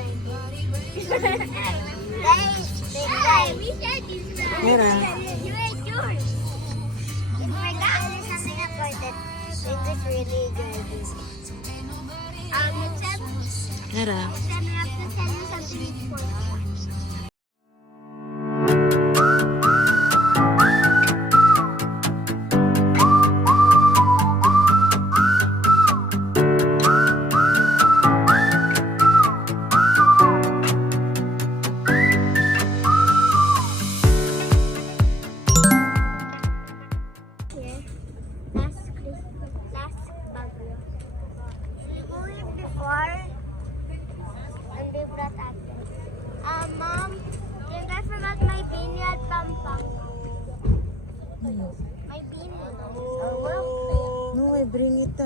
We said this time. Mira. You ate yours. If my dad is something important, English really good. Except Mira. we have to tell you something important. Here, last Baguio. We go here before, and they brought apples. Mom, think I forgot my beanie at Pampanga. My beanie. No, I bring it.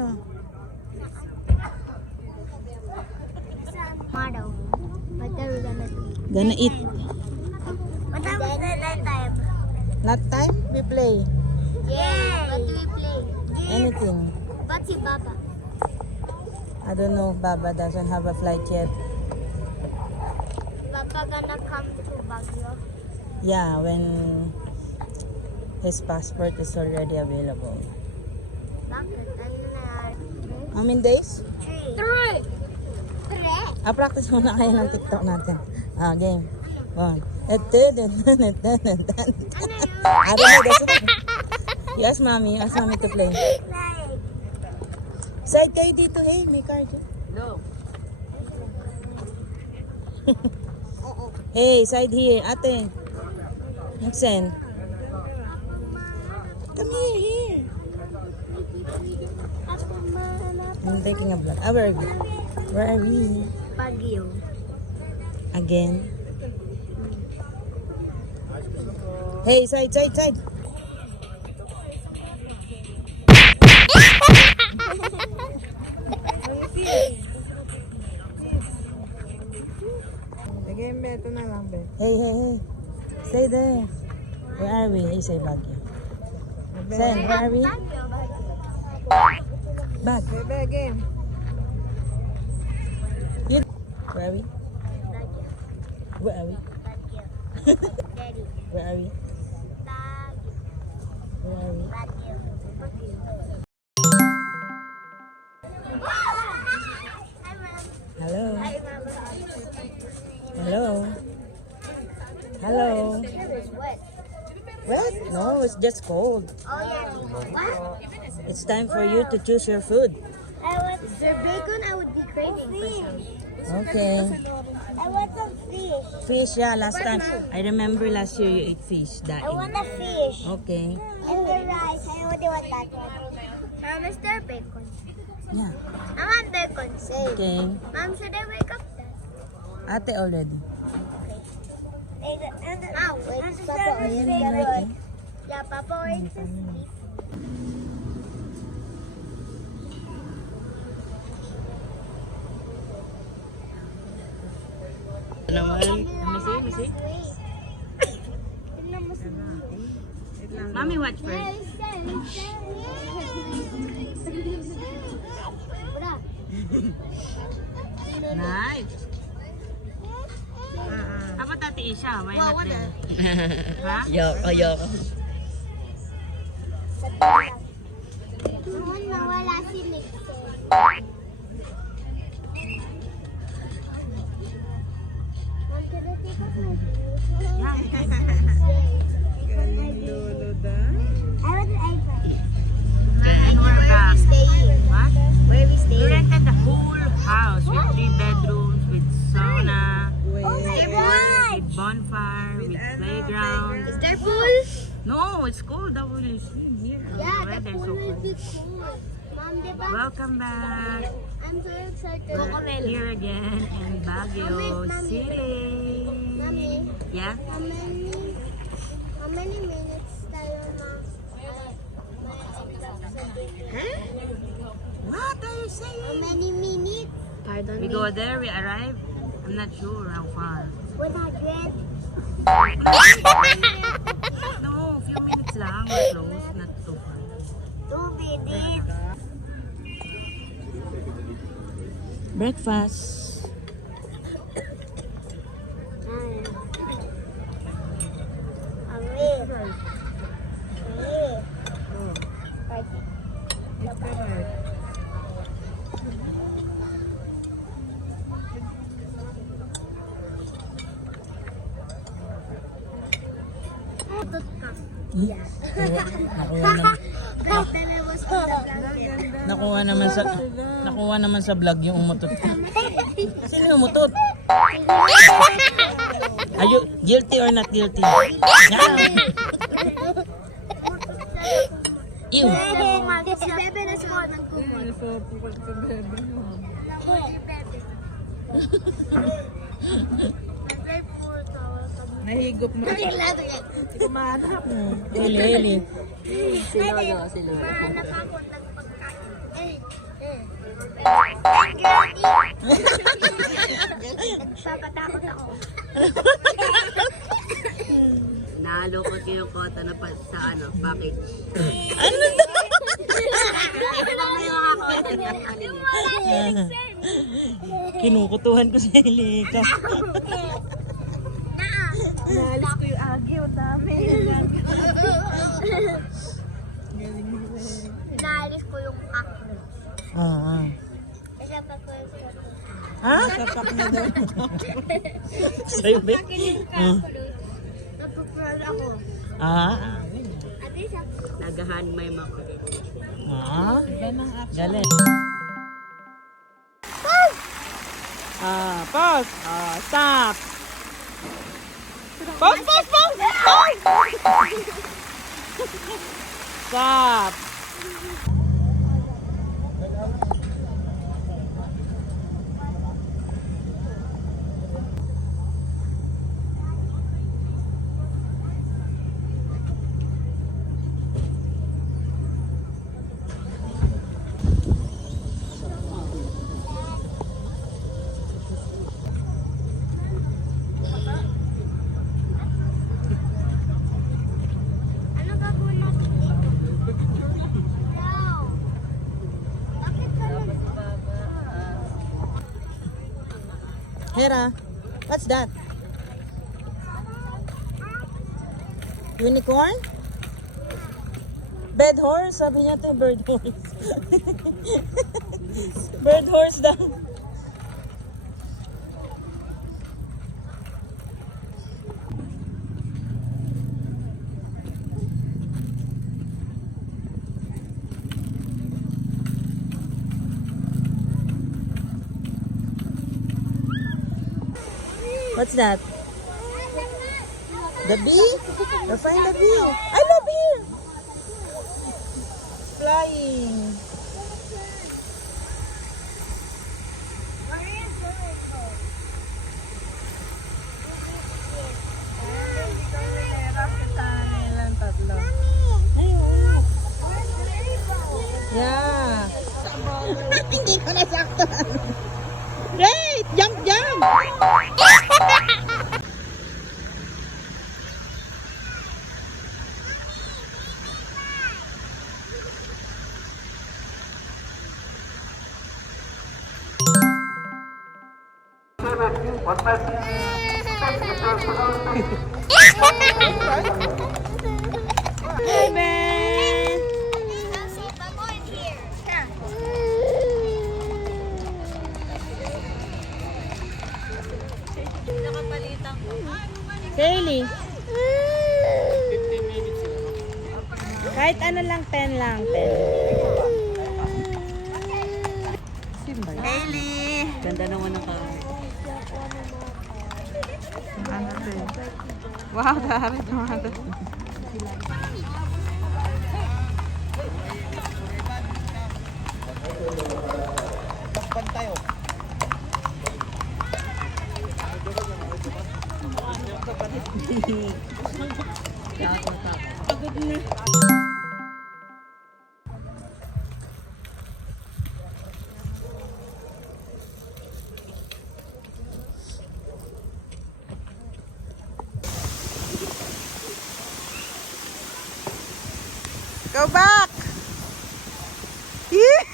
Tomorrow. What are we gonna do? Gonna eat. What are we gonna time? Not time, we play. Yeah. What do we play? Anything. What's si Baba? I don't know if Baba doesn't have a flight yet. Baba gonna come to Baguio. Yeah, when his passport is already available. Bakit? Ano na? How many days? 3. 3? Practice muna kayo ng TikTok natin. Game. One. I don't know, that's it. You ask mommy to play. Side kayo dito, hey, may card. No. Hey, side here, ate. Nixon. Come here. I'm taking a vlog. Where are we? Where are we? Baguio. Again. Hey, side. Again, beto na lang, be. Hey. Stay there. Where are we? Hey, say Baguio. Sen, where are we? Bag. Bebe, game. Where are we? Where are we? Daddy. Where are we? Where are we? Hello. Hello. What? No, it's just cold. Oh yeah. What? It's time for you to choose your food. I want the bacon. I would be craving for some. Okay. I want some fish. Fish, yeah, last time. I remember last year you ate fish. I want a fish. Okay. And the rice. I only want that one. Mr. Bacon. Yeah. I want bacon. Say. Okay. Mom, should I wake up then? Ate already. Ow, wait, Papa Orange. Yeah, Papa Orange is sweet. Naman. Let me see. Tignan mo si Mommy, watch first. Wala. Nice. How about Ate Isha? Why not there? Ha? Ayoko. Noon nawala si Nixon. Mom, can I take off my Lolo da. I want the iPad. And we're back. Staying. What? Where we We staying? rented the whole house with 3 bedrooms, with sauna, Oh my God! with bonfire, with playground. Is there pool? No, it's cold. That will swim here. Yeah, The the weather's pool so will cold. be cool. Mom, diba? Welcome back. I'm so excited. We're here again in Baguio Mommy. City. Mommy, Yeah? how many minutes tayo Huh? What are you How saying? many minutes? Pardon We go there, we arrive. I'm not sure how far. 100? No, few minutes lang. We're close, not too far. 2 minutes. Breakfast. Nakuha naman. But then I was on the blanket. Nakuha naman sa vlog yung umutot. Sino yung umutot? Are you guilty or not guilty? Ew. Si Bebe na siya nagkumot. Nasopukot sa bebe mo. Si Bebe. Nag-try po ito. Nahigop mo. Kumanap. Eli. Mahanap ako ng pagkain. Papatakot ako. Nalukot ko yung kota na sa package. Ano daw? Kinukutuhan ko si Elika. Naalis ko yung agyo. Dami. Naalis ko yung acne. Oo. Kasi pag ko yung photo. Ha? Sapak na daw. Sa'yo, be? Nagpo-proud ako. Ah. At isa, Nagahan may mako. Ah. Ganang action. Galing. Pause. Stop. Pause. Stop. ano gagawin natin dito? No. Bakit ka Hera, what's that? Unicorn? Bed horse? Sabi niya ito, bird horse. Bird horse daw. What's that? The bee? You'll find the bee. I love here. Flying. Yeah. Hindi ko nasakto. Great! Jump! Hey, man! Kaylee. Kahit ano lang, pen lang. Hailey! Ganda naman ng kamay. Ano to? Wow, dahil tumada. Go back! Yee!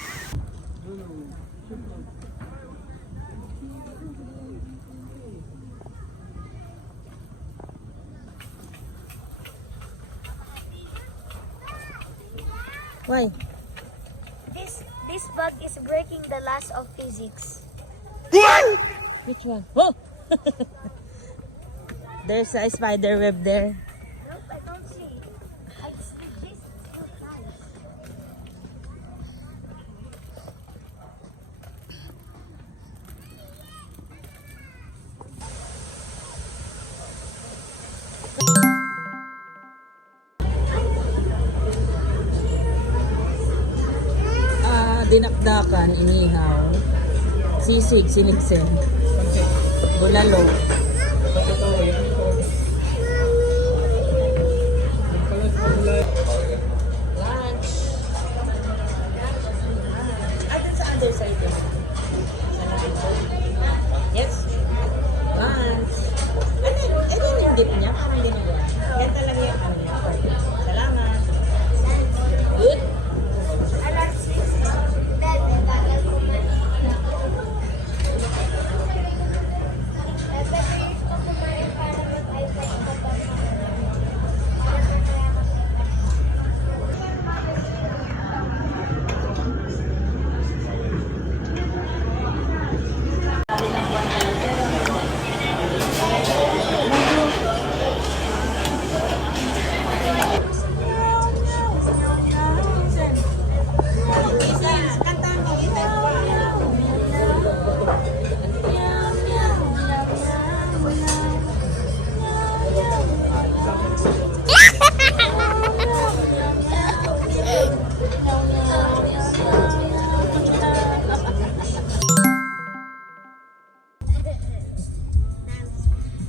Why? This bug is breaking the laws of physics. Which one? Oh! There's a spider web there. Nope, I don't see. dinakdakan, inihaw, sisig, sinigsin, bulalo. Lunch. Dun sa other side. Yes. Lunch. Ano yung dip niya? Parang ginagawa. Yan talaga yung ano niya. Salamat. Good.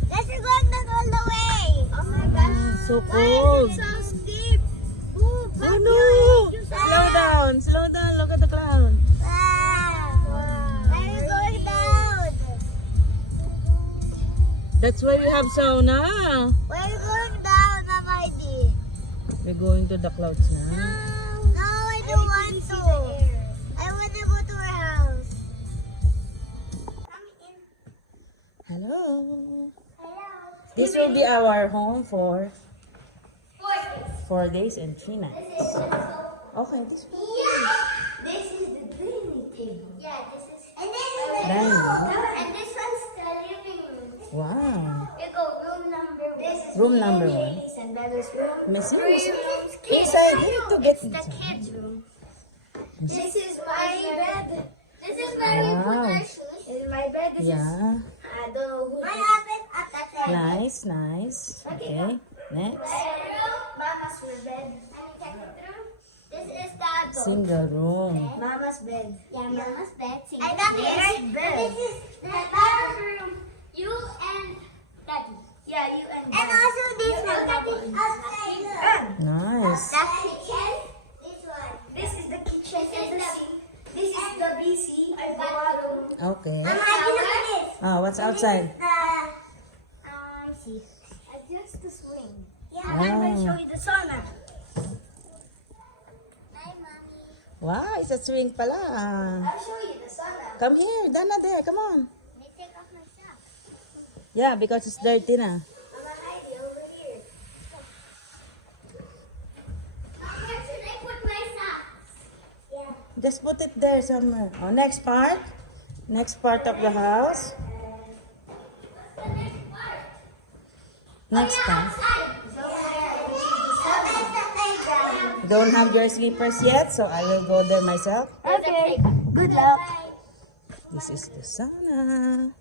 Let's go all the way. Oh my gosh. So cold. So steep. Ooh, Oh no! Slow down. Slow down. Look at the cloud. Wow. We're going down. That's why we have sauna. We're going down, Mamaidi. We're going to the clouds now. No, I don't want to. I want to go to our house. Come in. Hello. Hello. This will be our home for 4 4 days. days and 3 nights. This is Okay, this one. This is the dining table. Yeah, this is. And this is the Dining room. And this one's the living room. Wow. We go room number 1. This is Room number one. ladies and Bella's room. Messy. Kids. Inside, you need to get It's the inside. kids' room. This is my bed. This is where we put Wow. our shoes. This is my bed. This is Yeah. I don't know who. My habit at the bed. Nice, nice. Okay. Next. Mama's bed. This is the adult. Single room. Mama's bed. Yeah, Mama's bed. I got this bed. This is the bathroom. You and Daddy. Yeah, you and Daddy. And also this one. Outside. Nice. The kitchen. This one. This is the kitchen. This is the BC. The bathroom. Okay. Mama, look at this. Ah, what's outside? See. Just the swing. Yeah, Wow. I'm going to show you the sauna. Hi, Mommy. Wow, it's a swing pala. I'll show you the sauna. Come here, Dana there. Come on. Let me take off my socks. Yeah, because it's dirty na. Mama, Heidi, over here. Mom, where should I put my socks? Yeah. Just put it there somewhere. Oh, next part. Next part of the house. The next part. Next part. Outside. That's the playground. Don't have your slippers yet, so I will go there myself. Okay. Good luck. This is the sauna.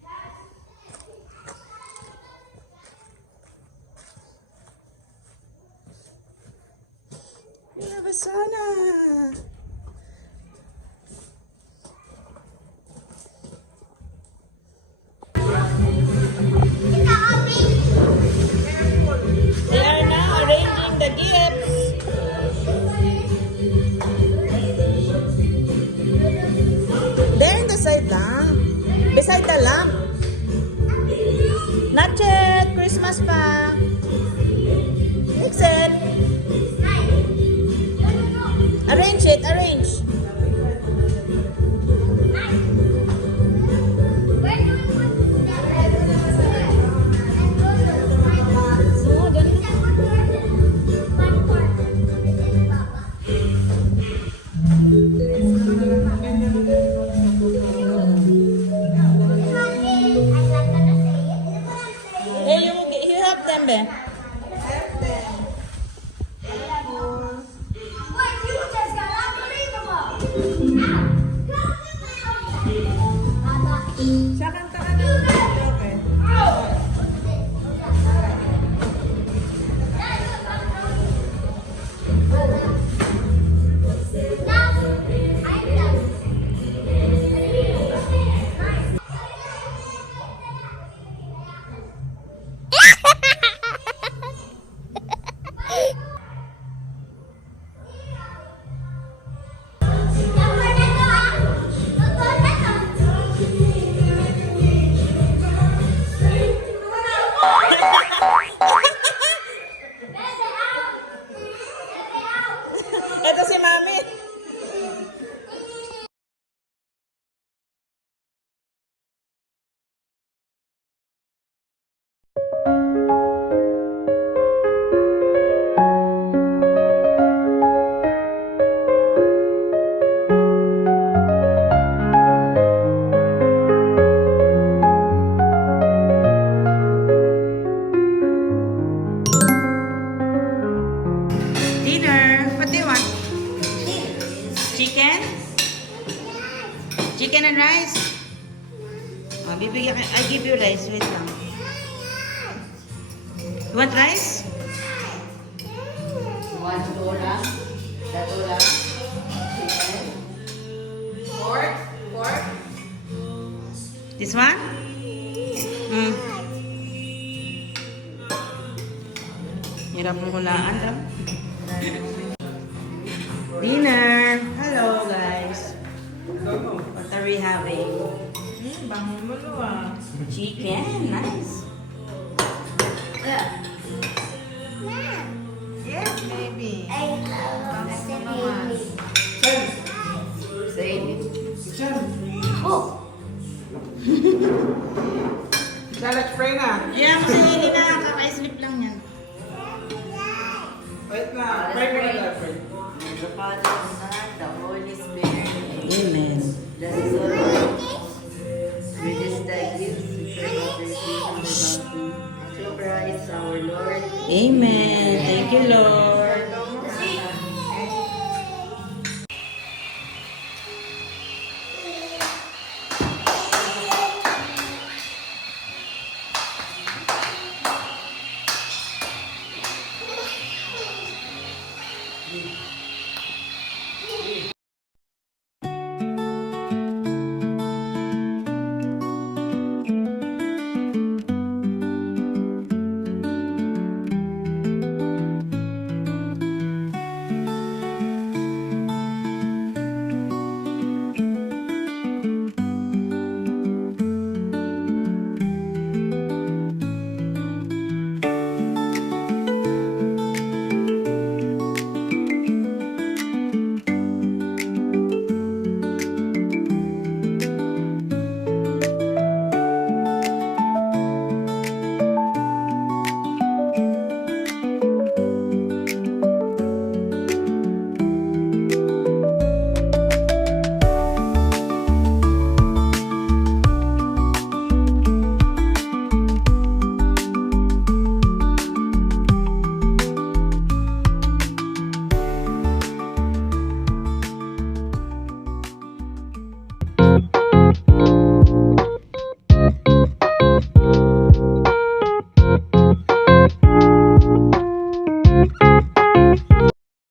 We have a sauna. They are now arranging the gifts. There in the side lang. Beside the lamp. Not yet. Christmas pa. Nixon. Arrange it. Arrange. Hey, you help them, be. rice? Oh, bibigyan ka. I give you rice. Wait lang. You want rice? One tola. Datola. Chicken. Pork. Pork. This one? Mm. Hirap mo hulaan lang. Dinner. Hello, guys. What are we having? Bango mo chicken. Nice. Yes, baby. I love Same. Oh. Let's pray na. Yeah, kasi hindi na. Kaka-sleep lang yan. Wait na. Pray ko na. Pray. The Father, the Son, the Holy Spirit. Amen. Bless us all, Lord. We just thy gifts, we pray that receive from the bounty. Through Christ our Lord. Amen. Thank you, Lord.